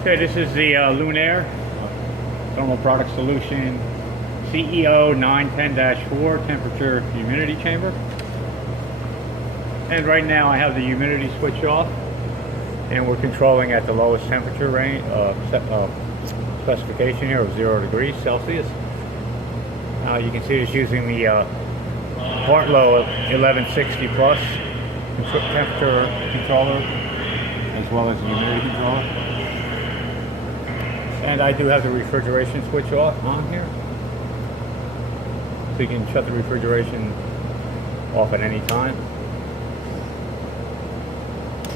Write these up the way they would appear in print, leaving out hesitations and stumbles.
Okay, this is the Lunaire Thermal Product Solution CEO910-4 temperature humidity chamber. And right now I have the humidity switch off, and we're controlling at the lowest temperature range specification here of 0 degrees Celsius. You can see it's using the Partlow 1160 plus temperature controller as well as the humidity controller. And I do have the refrigeration switch on here, so you can shut the refrigeration off at any time.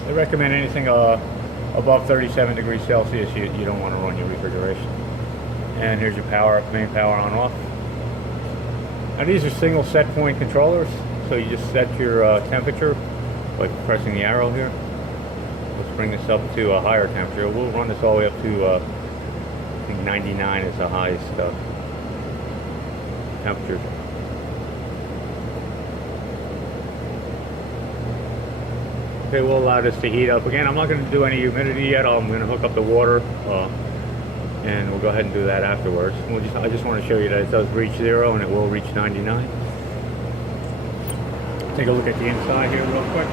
I recommend anything above 37 degrees Celsius, you don't want to run your refrigeration. And here's your main power on off. Now these are single set point controllers, so you just set your temperature by pressing the arrow here. Let's bring this up to a higher temperature. We'll run this all the way up to I think 99 is the highest temperature. Okay, we'll allow this to heat up. Again, I'm not going to do any humidity yet. I'm going to hook up the water, and we'll go ahead and do that afterwards. I just want to show you that it does reach 0 and it will reach 99. Take a look at the inside here real quick.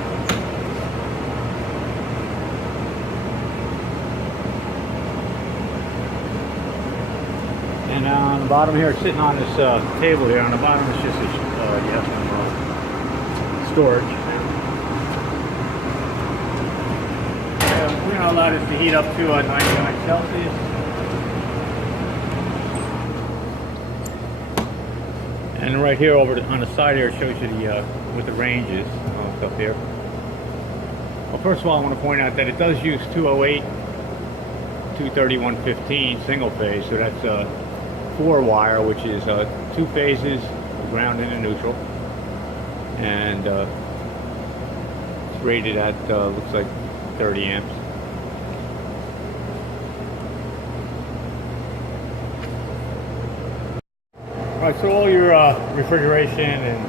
And on the bottom here, sitting on this table here, on the bottom is just a storage. We're going to allow this to heat up to 99 Celsius. And right here on the side here shows you what the range is up here. Well, first of all, I want to point out that it does use 208, 23115 single phase, so that's 4 wire, which is 2 phases, ground and a neutral, and it's rated at looks like 30 amps. Alright, so all your refrigeration and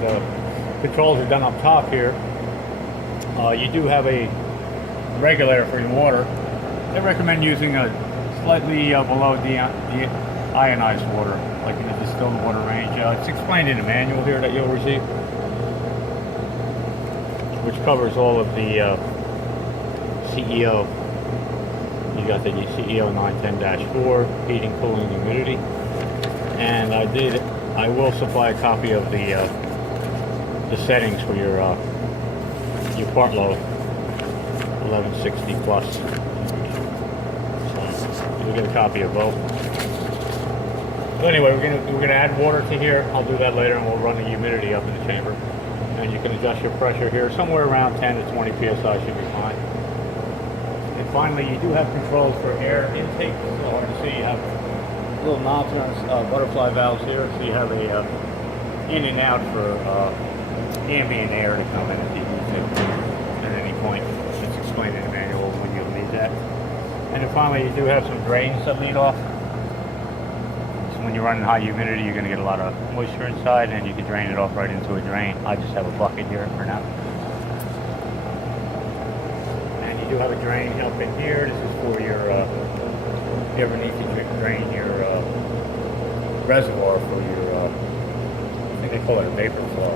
controls are done up top here. You do have a regulator for your water. I recommend using a slightly below ionized water, like in the distilled water range. It's explained in the manual here that you'll receive, which covers all of the CEO. You got the CEO910-4, heating, cooling, humidity. And I will supply a copy of the settings for your Partlow 1160 plus. So you'll get a copy of both. So anyway, we're gonna add water to here. I'll do that later, and we'll run the humidity up in the chamber. And you can adjust your pressure here somewhere around 10 to 20 psi should be fine. And finally, you do have controls for air intake. It's hard to see. You have little knobs on butterfly valves here, so you have a in and out for ambient air to come in if you need to at any point. It's explained in the manual when you'll need that. And then finally, you do have some drains that lead off. So when you're running high humidity, you're going to get a lot of moisture inside, and you can drain it off right into a drain. I just have a bucket here for now. And you do have a drain up in here. This is for your if you ever need to drain your reservoir for your, I think they call it a vapor flow,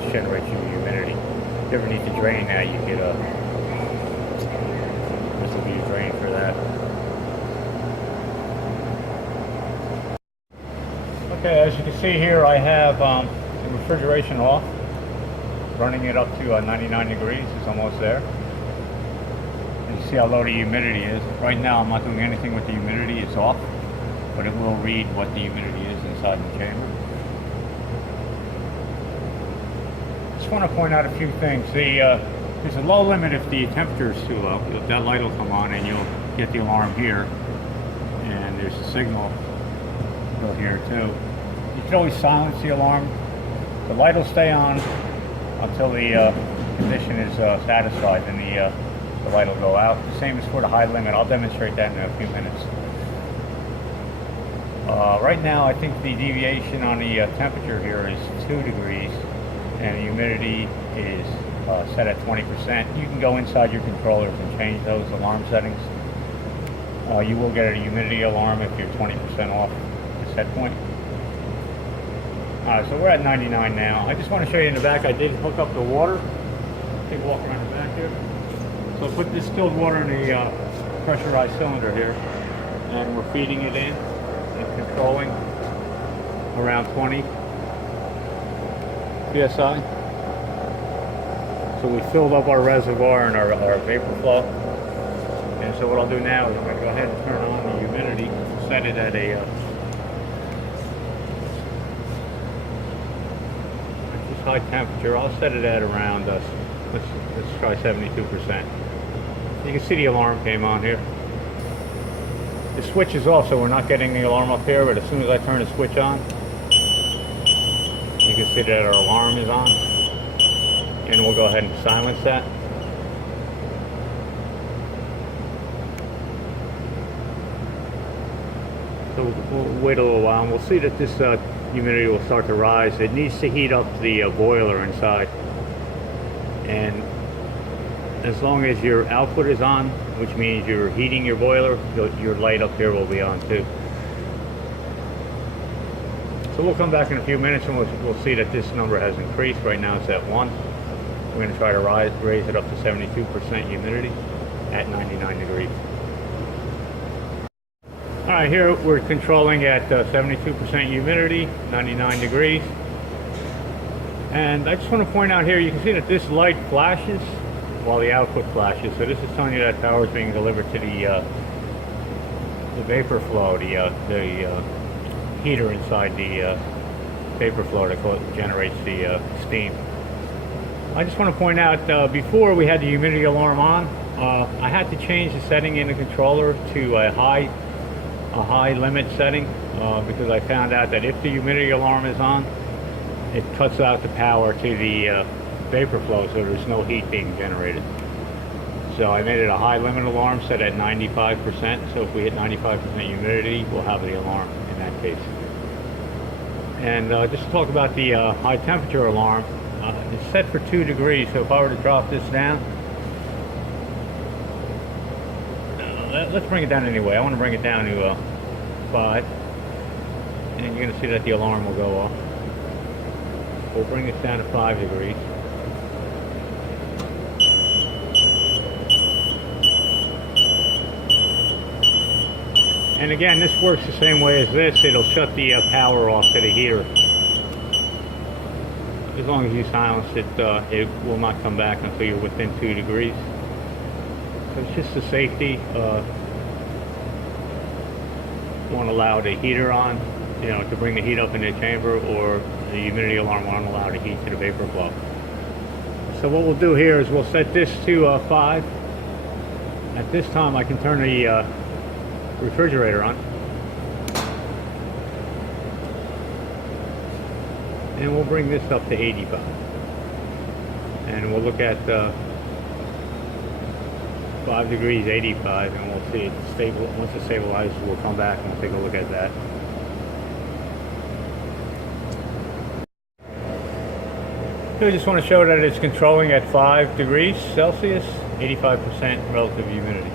which generates your humidity. If you ever need to drain that, you get this will be a drain for that. Okay, as you can see here, I have the refrigeration off, running it up to 99 degrees. It's almost there. You see how low the humidity is. Right now I'm not doing anything with the humidity, it's off, but it will read what the humidity is inside the chamber. Just want to point out a few things. There's a low limit if the temperature is too low. That light will come on and you'll get the alarm here, and there's a signal go here too. You can always silence the alarm. The light will stay on until the condition is satisfied, and the light will go out. The same as for the high limit. I'll demonstrate that in a few minutes. Right now, I think the deviation on the temperature here is 2 degrees, and the humidity is set at 20%. You can go inside your controllers and change those alarm settings. You will get a humidity alarm if you're 20% off the set point. So we're at 99 now. I just want to show you in the back, I did hook up the water. Take a walk around the back here. So I put distilled water in the pressurized cylinder here, and we're feeding it in and controlling around 20 psi. So we filled up our reservoir and our vapor flow. And so what I'll do now is I'm going to go ahead and turn on the humidity, set it at a high temperature. I'll set it at around, let's try 72%. You can see the alarm came on here. The switch is off, so we're not getting the alarm up here, but as soon as I turn the switch on, you can see that our alarm is on. And we'll go ahead and silence that. So we'll wait a little while and we'll see that this humidity will start to rise. It needs to heat up the boiler inside. And as long as your output is on, which means you're heating your boiler, your light up here will be on too. So we'll come back in a few minutes and we'll see that this number has increased. Right now it's at 1. We're going to try to raise it up to 72% humidity at 99 degrees. Alright, here we're controlling at 72% humidity, 99 degrees. And I just want to point out here, you can see that this light flashes while the output flashes. So this is telling you that power is being delivered to the vapor flow, the heater inside the vapor flow that generates the steam. I just want to point out, before we had the humidity alarm on, I had to change the setting in the controller to a high limit setting because I found out that if the humidity alarm is on, it cuts out the power to the vapor flow, so there's no heat being generated. So I made it a high limit alarm set at 95%, so if we hit 95% humidity, we'll have the alarm in that case. And just to talk about the high temperature alarm, it's set for 2 degrees, so if I were to drop this down, let's bring it down anyway. I want to bring it down to 5, and you're going to see that the alarm will go off. We'll bring this down to 5 degrees. And again, this works the same way as this. It'll shut the power off to the heater. As long as you silence it, it will not come back until you're within 2 degrees. So it's just a safety. Won't allow the heater on, to bring the heat up in the chamber, or the humidity alarm won't allow the heat to the vapor flow. So what we'll do here is we'll set this to 5. At this time, I can turn the refrigerator on, and we'll bring this up to 85, and we'll look at 5 degrees, 85, and we'll see it stable. Once it stabilizes, we'll come back and we'll take a look at that. So I just want to show that it's controlling at 5 degrees Celsius, 85% relative humidity.